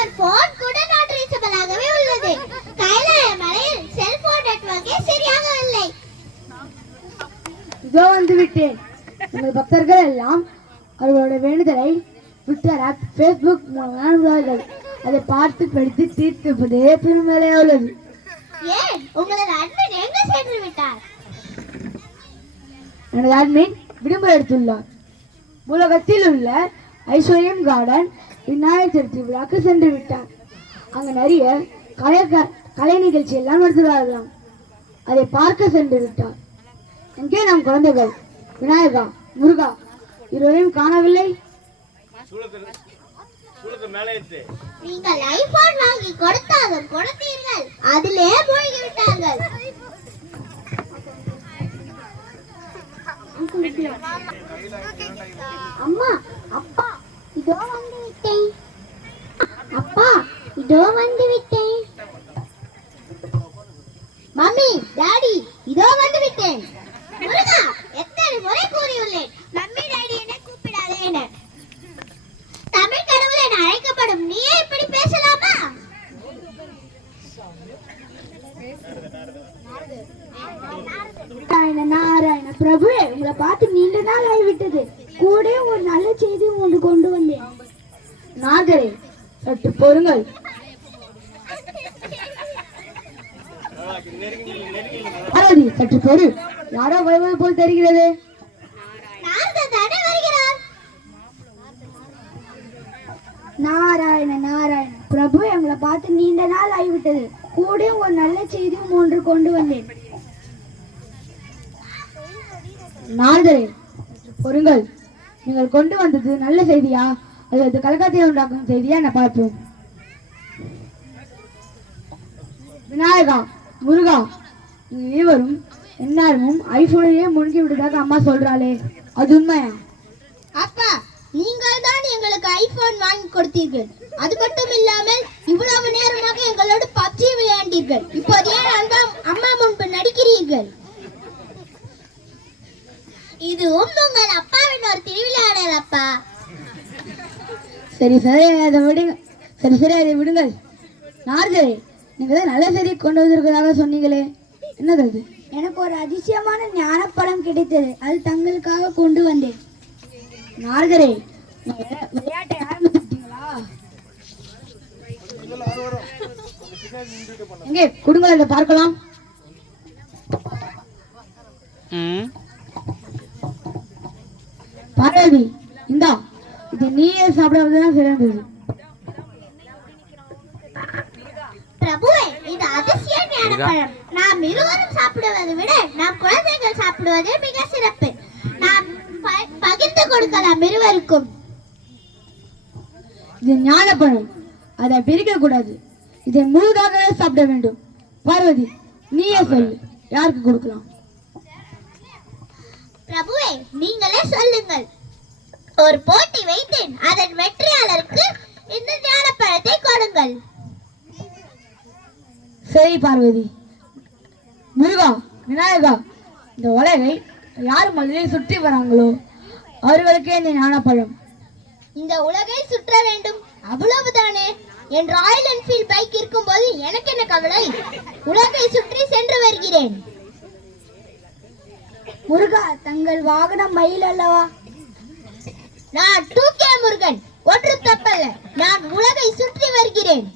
அவர் phone கூட not reachable ஆகவே உள்ளது. கைலாய மலையில் செல்போன் நெட்வொர்க்கே சரியாக இல்லை. இதோ வந்து விட்டேன். உங்கள் பக்தர்கள் எல்லாம் அவர்களோட வேண்டுதலை ட்விட்டர் ஆப், ஃபேஸ்புக் மூலம் அனுப்புவார்கள். அதை பார்த்து படித்து தீர்த்துப்பதே பெரும் வேலையாக உள்ளது. ஏன் உங்களது அட்மின் எங்க சென்று விட்டார்? எனது அட்மின் விடுமுறை எடுத்துள்ளார். உலகத்தில் உள்ள ஐஸ்வர்யம் கார்டன் விநாயகர் சதுர்த்தி விழாக்கு சென்று விட்டார். அங்கு நிறைய கலை நிகழ்ச்சி எல்லாம் நடத்துகிறார்களாம். அதை பார்க்க சென்று விட்டார். எங்கே நம் குழந்தைகள் விநாயகா, முருகா இருவரையும் காணவில்லை. நீங்கள் ஐபோன் வாங்கி கொடுத்தாலும் கொடுத்தீர்கள், அதிலே மூழ்கி விட்டார்கள். அம்மா, அப்பா இதோ வந்து விட்டேன். அப்பா இதோ வந்து விட்டேன். மம்மி, டாடி இதோ வந்து விட்டேன். முருகா, எத்தனை முறை கூறியுள்ளேன் மம்மி டாடி என கூப்பிடாதே என. தமிழ் கடவுள் என அழைக்கப்படும் நீயே இப்படி பேசலாமா? நாராயண பிரபு, உங்களை பார்த்து நீண்ட நாள் ஆகிவிட்டது. கூட ஒரு நல்ல செய்தி ஒன்று கொண்டு வந்தேன். நாகரே, சற்று பொறுங்கள். சற்று பொறு. யாரோ வருவது போல் தெரிகிறது. நாராயண பிரபு, எங்களை பார்த்து நீண்ட நாள் ஆகிவிட்டது. கூட ஒரு நல்ல செய்தியும் ஒன்று கொண்டு வந்தேன். நாரதரே, பொறுங்கள். நீங்கள் கொண்டு வந்தது நல்ல செய்தியா அல்லது கலக்கத்தை உண்டாக்கும் செய்தியா என பார்ப்போம். விநாயகா, முருகா, நீங்க இருவரும் எந்நேரமும் ஐபோனிலே மூழ்கி விட்டதாக அம்மா சொல்றாளே, அது உண்மையா? அப்பா, நீங்கள் தான் எங்களுக்கு ஐபோன் வாங்கி கொடுத்தீர்கள். அது மட்டும் இல்லாமல் இவ்வளவு நேரமாக எங்களோடு பப்ஜி விளையாண்டீர்கள். இப்போது ஏன் அம்மா முன்பு நடிக்கிறீர்கள்? இதுவும் உங்கள் அப்பாவின் ஒரு திருவிளையாடல் அப்பா. சரி அதை விடுங்க. அதை விடுங்கள். நாரதரே, நீங்க தான் நல்ல செய்தி கொண்டு வந்திருக்கிறதாக சொன்னீங்களே, என்னது அது? எனக்கு ஒரு அதிசயமான ஞானப்படம் கிடைத்தது. அது தங்களுக்காக கொண்டு வந்தேன். நாரதரே, விளையாட்டை ஆரம்பிச்சுட்டீங்களா? எங்கே கொடுங்கள், அதை பார்க்கலாம். பார்வதி, இந்தா, இது நீயே சாப்பிடுவதுதான் சிறந்தது. பிரபுவே, இது அதிசய ஞானப்பழம். நாம் இருவரும் சாப்பிடுவதை விட நாம் குழந்தைகள் சாப்பிடுவதே மிக சிறப்பு. நாம் பகிர்ந்து கொடுக்கலாம் இருவருக்கும். இது ஞானப்பழம், அதை பிரிக்க கூடாது. இதை முழுதாக சாப்பிட வேண்டும். பார்வதி, நீயே சொல்லு, யாருக்கு கொடுக்கலாம்? பிரபுவே, நீங்களே சொல்லுங்கள். ஒரு போட்டி வைத்தேன், அதன் வெற்றியாளருக்கு இந்த ஞானப்பழத்தை கொடுங்கள். சரி பார்வதி. முருகா, விநாயகா, இந்த உலகை யார் முதலில் சுற்றி வராங்களோ அவர்களுக்கே இந்த ஞானப்பழம். இந்த உலகை சுற்ற வேண்டும், அவ்வளவுதானே. என் ராயல் என்ஃபீல்ட் பைக் இருக்கும்போது எனக்கு என்ன கவலை? உலகை சுற்றி சென்று வருகிறேன். முருகா, தங்கள் வாகனம் மயில் அல்லவா? நான் 2K முருகன், ஒன்று தப்பல்ல. நான் உலகை சுற்றி வருகிறேன்.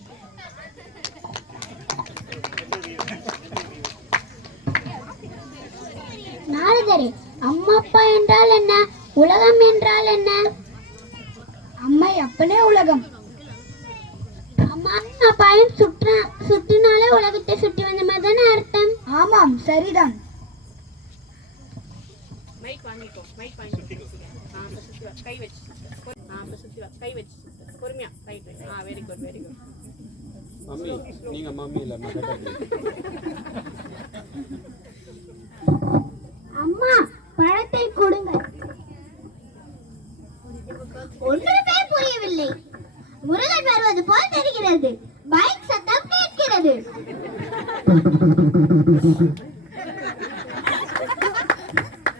நாரதரே, அம்மா அப்பா என்றால் என்ன? உலகம் என்றால் என்ன? அம்மை அப்பனே உலகம். அம்மா அப்பாயும் சுற்றினாலே உலகத்தை சுற்றி வந்த மாதிரி தானே அர்த்தம்? ஆமாம், சரிதான். அம்மா, பழத்தை கொடுங்கள். ஒன்றுமே புரியவில்லை. முருகன் வருவது போல் தெரிகிறது. பைக் சத்தம் கேட்கிறது.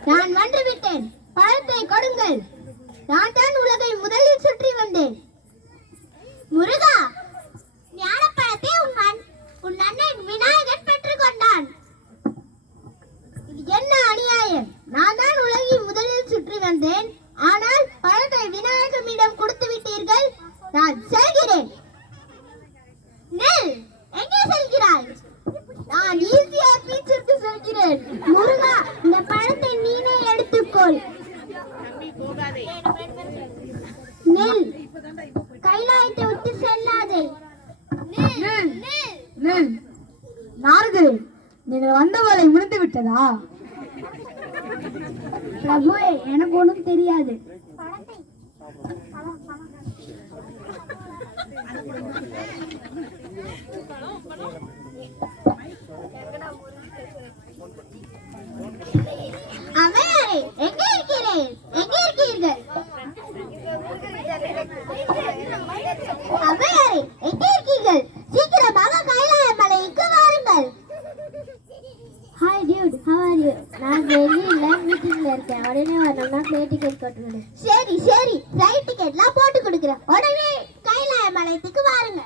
நான் வந்து விட்டேன். பழத்தை கொடுங்கள். நான் தான் உலகை முதலில் சுற்றி வந்தேன். முருகா, நான் செல்கிறேன். நெல், எங்கே செல்கிறாய்? நான் ஈஸியா பீச்சிற்கு செல்கிறேன். முருகா, இந்த பழத்தை நீனே எடுத்துக்கொள். நெல், கைலாயத்தை விட்டு செல்லாதே. நெல், நெல். நாரதரே, நீங்கள் வந்த வேலை முடிந்து விட்டதா? பிரபுவே, எனக்கு ஒன்றும் தெரியாது. அவையாரே, எங்கே இருக்கிறேன்? எங்கே இருக்கீர்கள்? அவையாரே, எங்கே இருக்கீர்கள்? சீக்கிரமாக கைலாய மலைக்கு வாருங்கள். Hi Dude, how are you? நான் வெளியில மீட்டிங்ல இருக்கேன். உடனே வரணும்னா ஃப்ளைட் டிக்கெட் கட்டணும். சரி சரி, ஃப்ளைட் டிக்கெட்லாம் போட்டு கொடுக்குறேன். உடனே கைலாய மலையத்துக்கு வாருங்க.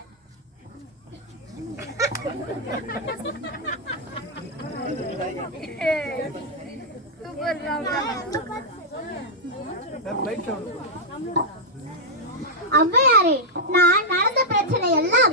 அவ்வையாரே, நான் நடந்த பிரச்சனை எல்லாம்